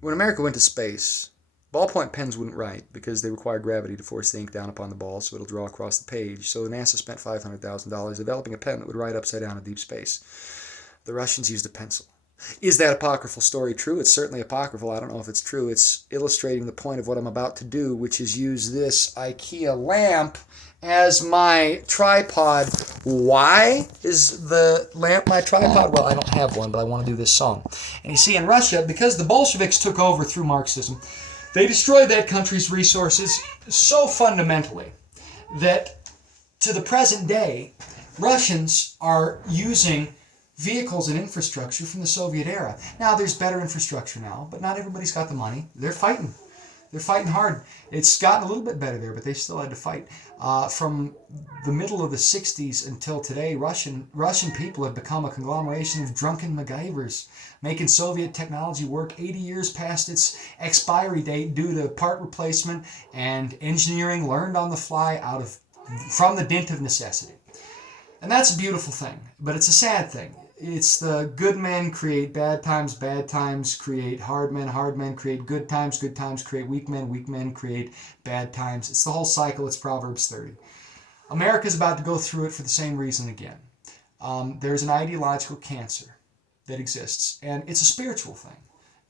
When America went to space, ballpoint pens wouldn't write because they require gravity to force the ink down upon the ball so it'll draw across the page. So NASA spent $500,000 developing a pen that would write upside down in deep space. The Russians used a pencil. Is that apocryphal story true? It's certainly apocryphal. I don't know if it's true. It's illustrating the point of what I'm about to do, which is use this IKEA lamp as my tripod. Why is the lamp my tripod? Well, I don't have one, but I want to do this song. And you see, in Russia, because the Bolsheviks took over through Marxism, they destroyed that country's resources so fundamentally that to the present day, Russians are using vehicles and infrastructure from the Soviet era. Now, there's better infrastructure now, but not everybody's got the money. They're fighting. They're fighting hard. It's gotten a little bit better there, but they still had to fight. From the middle of the 60s until today, Russian people have become a conglomeration of drunken MacGyvers, making Soviet technology work 80 years past its expiry date due to part replacement and engineering learned on the fly from the dint of necessity. And that's a beautiful thing, but it's a sad thing. It's the good men create bad times create hard men create good times create weak men create bad times. It's the whole cycle. It's Proverbs 30. America's about to go through it for the same reason again. There's an ideological cancer that exists, and it's a spiritual thing.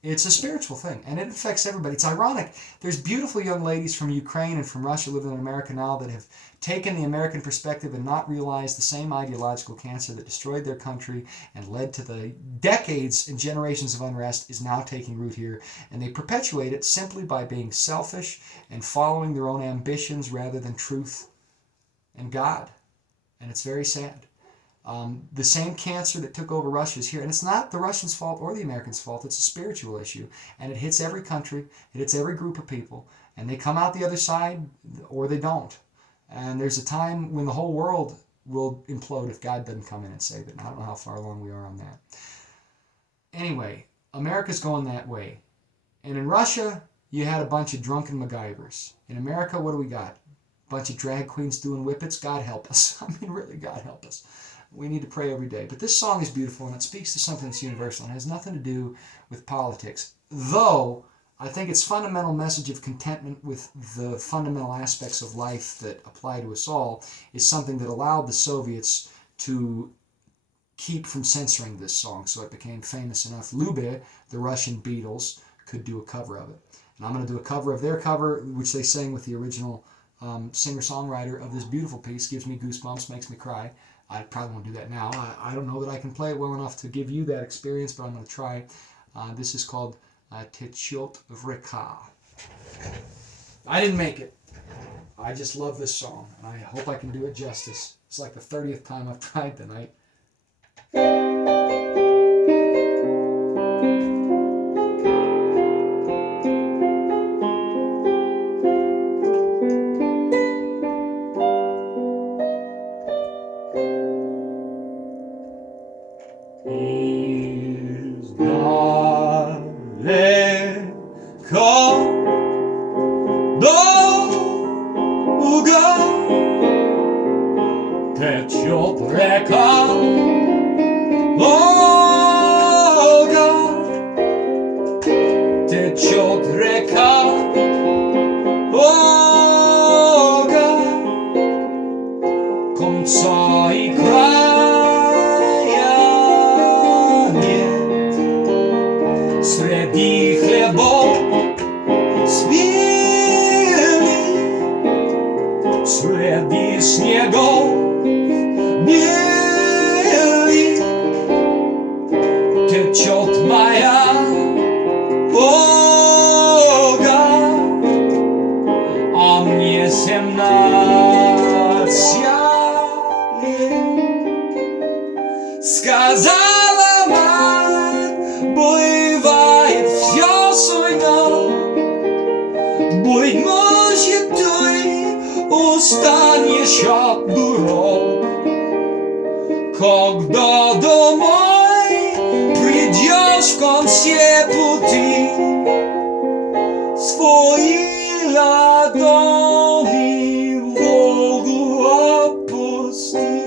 It's a spiritual thing, and it affects everybody. It's ironic. There's beautiful young ladies from Ukraine and from Russia living in America now that have taken the American perspective and not realized the same ideological cancer that destroyed their country and led to the decades and generations of unrest is now taking root here. And they perpetuate it simply by being selfish and following their own ambitions rather than truth and God. And it's very sad. The same cancer that took over Russia is here. And it's not the Russians' fault or the Americans' fault. It's a spiritual issue. And it hits every country. It hits every group of people. And they come out the other side or they don't. And there's a time when the whole world will implode if God doesn't come in and save it. And I don't know how far along we are on that. Anyway, America's going that way. And in Russia, you had a bunch of drunken MacGyvers. In America, what do we got? A bunch of drag queens doing whippets. God help us. I mean, really, God help us. We need to pray every day. But this song is beautiful, and it speaks to something that's universal and has nothing to do with politics. Though, I think its fundamental message of contentment with the fundamental aspects of life that apply to us all is something that allowed the Soviets to keep from censoring this song, so it became famous enough. Lube, the Russian Beatles, could do a cover of it. And I'm going to do a cover of their cover, which they sang with the original singer-songwriter of this beautiful piece. Gives me goosebumps, makes me cry. I probably won't do that now. I don't know that I can play it well enough to give you that experience, but I'm going to try. This is called Tечёт, reka. I didn't make it. I just love this song, and I hope I can do it justice. It's like the 30th time I've tried tonight. Течёт река Волга, течёт река Волга, конца и края нет. Среди хлебов спелых, среди снегов белый, течет моя Волга, а мне 17 лет. Сказала мать, бывает все суйно, быть может ты устанешь от дорог. Когда домой придешь в конце пути, свои ладони в Волгу опусти.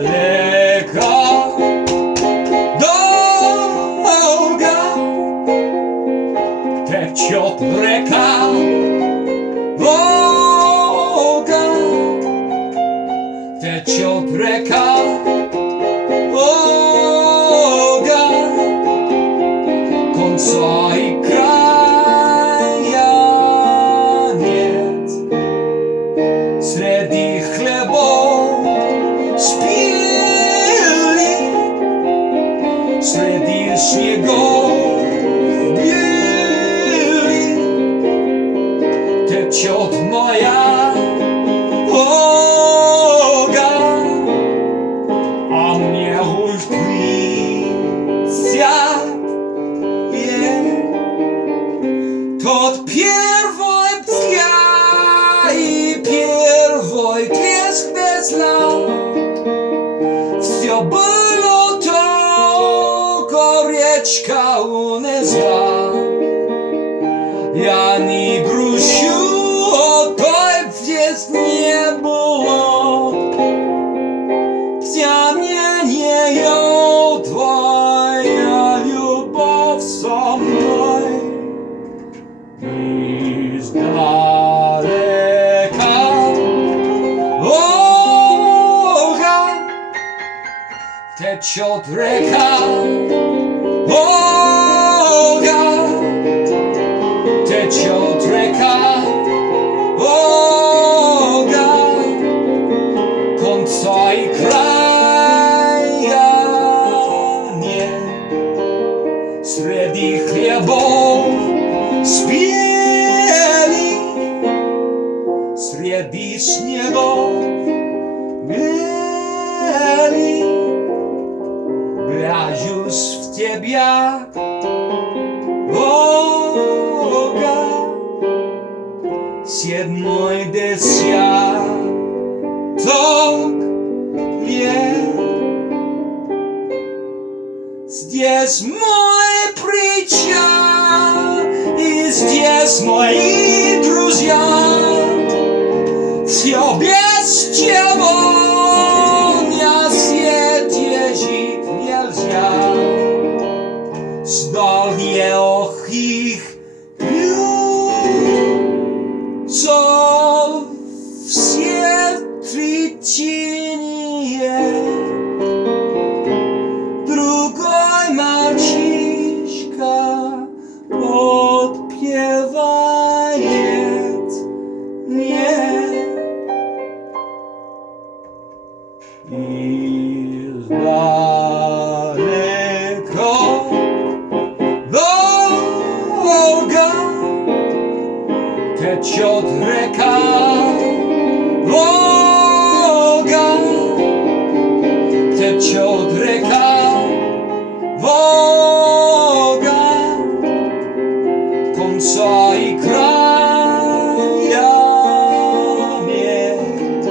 Издалека Течет река Волга, конца и края нет. Среди хлебов спили, среди снегов били. Течет моя Волга, а мне уж 30 лет. Тот первый взгляд и первый треск весла, все было только речка унесла. Я не грущу, той здесь не было, тем не менее твоя любовь со мной. Издалека Волга, течет река Волга, течет река Волга, конца и края нет. Среди хлебов спели, среди снегов бели. Глядюсь в тебя, Волга, седьмой десяток лет. Здесь мой причал, и здесь мои друзья. Все без чего на свете жить нельзя. С далеких ключов все причине. Другой мальчишка подпевает мне. Издалека Волга, течет река Волга, течет река Волга, конца и края нет.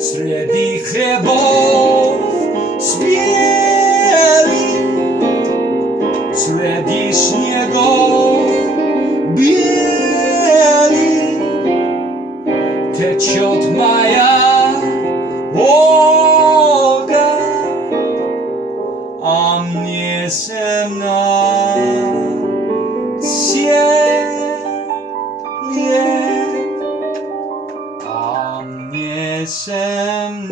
Среди хлебов спели, среди снегов бели. Течет моя Волга, а мне 17 лет, а мне 17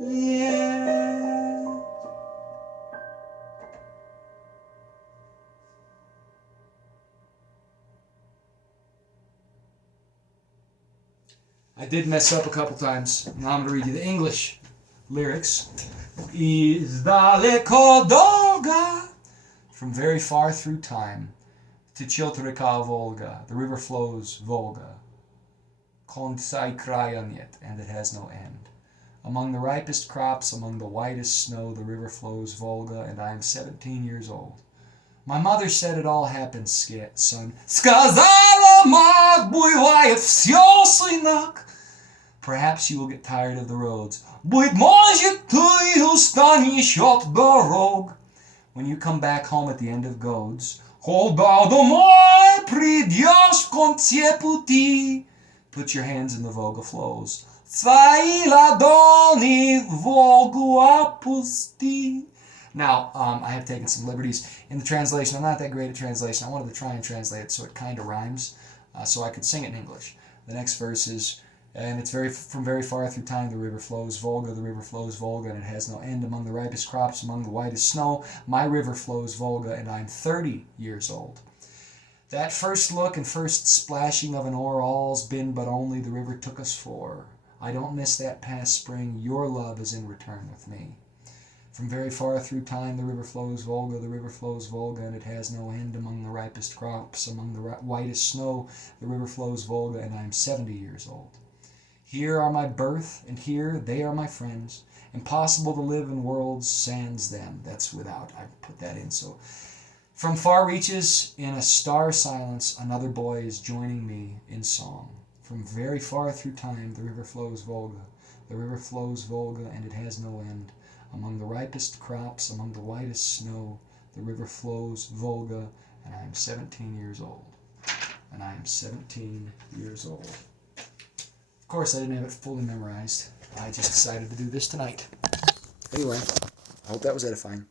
лет. I did mess up a couple times. Now I'm going to read you the English lyrics. Издалека долго, from very far through time. Течёт река Volga, the river flows Volga. Конца и края нет, and it has no end. Among the ripest crops, among the whitest snow, the river flows Volga, and I am 17 years old. My mother said it all happened, son. Сказала мать, бывает все, сынок. Perhaps you will get tired of the roads. Быть может, ты устанешь от дорог. When you come back home at the end of goads, когда домой придешь в конце пути, put your hands in the Volga flows. Свои ладони в Волгу опусти. Now, I have taken some liberties in the translation. I'm not that great at translation. I wanted to try and translate it so it kind of rhymes. so I could sing it in English. The next verse is, and it's from very far through time the river flows Volga, the river flows Volga, and it has no end. Among the ripest crops, among the whitest snow, my river flows Volga, and I'm 30 years old. That first look and first splashing of an oar, all's been but only the river took us for. I don't miss that past spring, your love is in return with me. From very far through time the river flows Volga, the river flows Volga, and it has no end. Among the ripest crops, among the whitest snow, the river flows Volga, and I am 70 years old. Here are my birth, and here they are my friends. Impossible to live in worlds sans them. That's without, I put that in. So, from far reaches, in a star silence, another boy is joining me in song. From very far through time, the river flows Volga. The river flows Volga, and it has no end. Among the ripest crops, among the whitest snow, the river flows Volga, and I am 17 years old. And I am 17 years old. Of course, I didn't have it fully memorized. I just decided to do this tonight. Anyway, I hope that was edifying.